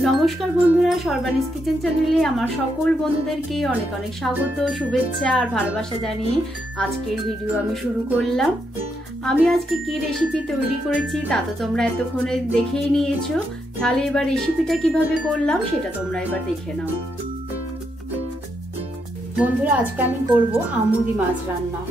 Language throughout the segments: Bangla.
नमस्कार बंधुरा सर्बानिस किचेन चैनेले आमार सकल बंधुदेरके अनेक अनेक स्वागत शुभेच्छा और भालोबासा जानिए आजकेर भिडियो आमी शुरू करलाम। आमी आजके कि रेसिपि तैरि करेछि ता तो तोमरा एतक्षणे देखेई नियेछो। ताहले एबार रेसिपिटा किभाबे करलाम सेटा तोमरा एबार देखे नाओ। बंधुरा आजके आमी करबो आमुदी माछ रान्ना।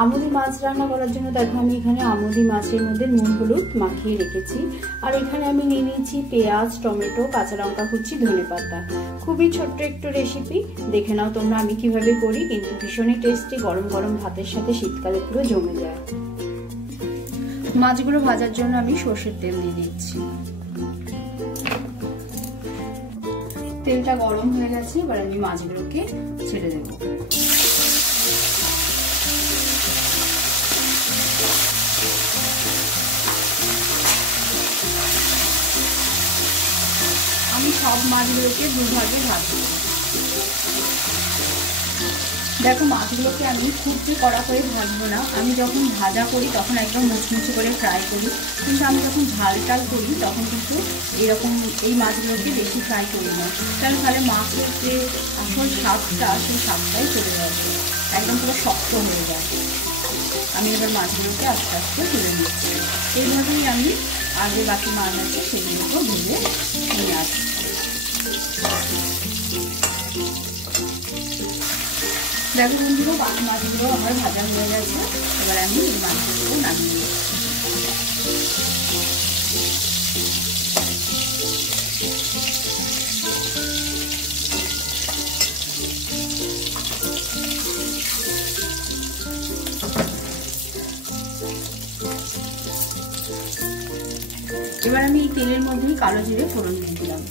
आमुदी माछ रान्ना करार जोन्नो देखो आमी एखाने आमुदी माछेर मध्य नुन हलुद माखिए रेखेछि और एखाने आमी निये निয়েছি पेঁয়াজ टमेটো काঁচা लंका कुचि धनेपाता। खूबই ছোট্ট একটু রেসিপি, দেখে নাও তোমরা আমি কিভাবে করি, কিন্তু ভীষণই টেস্টি, গরম গরম ভাতের সাথে শীতকালে পুরো জমে যায়। মাছগুলো ভাজার জন্য আমি সরষের তেল দিয়ে দিচ্ছি। তেলটা গরম হয়ে গেছে, এবার আমি মাছগুলোকে ছেড়ে দেব। আমি সব মাছগুলোকে দুভাগে ভাজবো। দেখো মাছগুলোকে আমি খুব যে কড়া করে ভাজবো না, আমি যখন ভাজা করি তখন একদম মুচমুচে করে ফ্রাই করি, কিন্তু আমি যখন ঝাল টাল করি তখন কিন্তু এরকম এই মাছগুলোকে বেশি ফ্রাই করি না, কারণ তাহলে মাছের যে আসল স্বাদটা সেই স্বাদটাই চলে যায়, একদম পুরো শক্ত হয়ে যায়। আমি এবার মাছগুলোকে আস্তে আস্তে তুলে নিচ্ছি। এইভাবেই আমি আগে বাকি মাছ আছে সেগুলোকেও ভেজে নিয়ে আসছি। দেখো বন্ধুরা বাকি মাছগুলো আমার ভাজা হয়ে গেছে, এবার আমি এই মাছগুলো নামিয়ে নিচ্ছি। এবার আমি এই তেলের মধ্যেই কালো জিরে ফোড়ন দিয়ে দিলাম।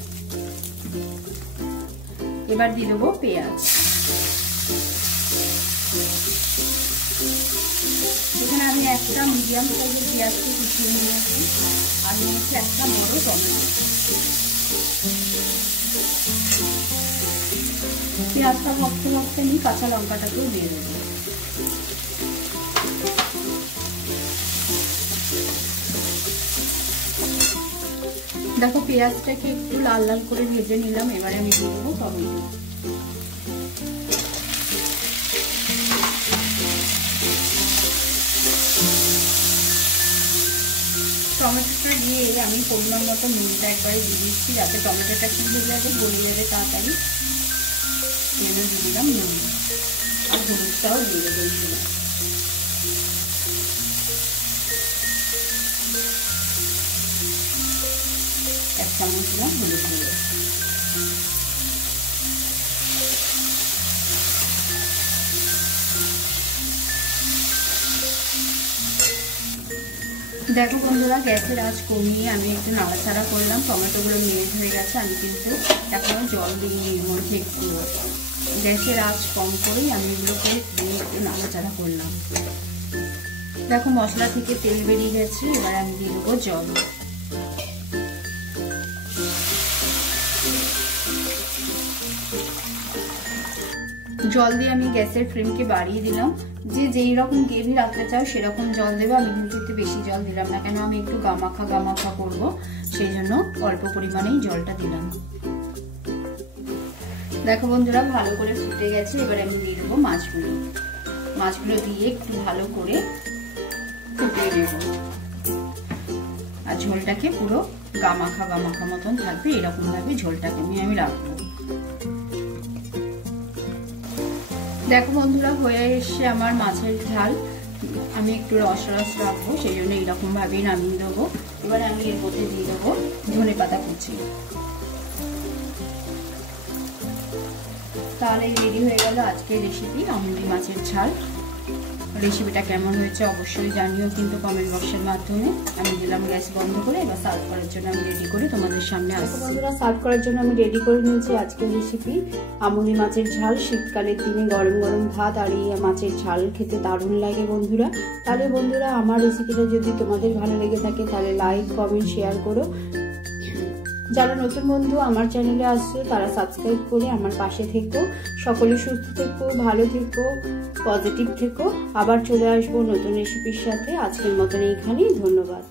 এবার দিয়ে দেবো পেঁয়াজ। এখানে আমি একটা মিডিয়াম সাইজের পেঁয়াজকে কুচিয়ে নিয়েছি আর নিয়েছি একটা বড় টমেটো। পেঁয়াজটা ভাজতে ভাজতে আমি কাঁচা লঙ্কাটাকেও দিয়ে দেবো। দেখো পেঁয়াজটাকে একটু লাল লাল করে ভেজে নিলাম, এবারে আমি দিয়ে দেবো টমেটো। টমেটোটা দিয়ে আমি পরিমাণ মতো নুনটা একবারে দিয়ে দিচ্ছি, যাতে টমেটোটা কি হয়ে যাবে, গলে যাবে তাড়াতাড়ি। দিয়ে দিলাম নুন আর হলুদটাও দিয়ে দেবো। এক চামচ দিলাম হলুদ গুঁড়ো। দেখো বন্ধুরা গ্যাসের আঁচ কমিয়ে আমি একটু নাড়াচাড়া করলাম। টমেটোগুলো মেরে হয়ে গেছে, আমি কিন্তু এখনো জল দিইনি এর মধ্যে। একটু গ্যাসের আঁচ কম করেই আমি এগুলোকে দিয়ে একটু নাড়াচাড়া করলাম। দেখো মশলা থেকে তেল বেরিয়ে গেছে, এবার আমি দিয়ে দেবো জল। জল দিয়ে আমি গ্যাসের ফ্লেমকে বাড়িয়ে দিলাম। যে যেই রকম গ্রেভি রাখতে চাও সেরকম জল দেবে। আমি কিন্তু বেশি জল দিলাম না, কেন আমি একটু গামাখা গামাখা করবো, সেই জন্য অল্প পরিমাণেই জলটা দিলাম। দেখো বন্ধুরা ভালো করে ফুটে গেছে, এবারে আমি দিয়ে দেবো মাছগুলো। মাছগুলো দিয়ে একটু ভালো করে ফুটিয়ে নেব, আর ঝোলটাকে পুরো গামাখা গামাখা মতন থাকবে, এরকম ভাবে ঝোলটাকে আমি রাখবো। দেখো বন্ধুরা হয়ে এসছে আমার মাছের ঝাল। আমি একটু রস রস রাখবো, সেই জন্য এইরকম ভাবেই নামিয়ে দেবো। এবার আমি এর মধ্যে দিয়ে দেবো ধনেপাতা কুচি। তাহলে রেডি হয়ে গেল আজকের রেসিপি আমুদি মাছের ঝাল। রেসিপিটা কেমন হয়েছে অবশ্যই জানিও কিন্তু কমেন্ট বক্সের মাধ্যমে। আমি দিলাম গ্যাস বন্ধ করে, এবার সার্ভ করার জন্য আমি রেডি করে তোমাদের সামনে আসবো। বন্ধুরা সার্ভ করার জন্য আমি রেডি করে নিয়েছি আজকের রেসিপি আমুদি মাছের ঝাল। শীতকালের দিনে গরম গরম ভাত আর এই মাছের ঝাল খেতে দারুণ লাগে বন্ধুরা। তাহলে বন্ধুরা আমার রেসিপিটা যদি তোমাদের ভালো লেগে থাকে তাহলে লাইক কমেন্ট শেয়ার করো। যারা নতুন বন্ধু আমার চ্যানেলে আসছো তারা সাবস্ক্রাইব করে আমার পাশে থেকো। সকলে সুস্থ থেকো, ভালো থেকো, পজিটিভ থেকো। আবার চলে আসবো নতুন রেসিপির সাথে। আজকের মতন এইখানেই, ধন্যবাদ।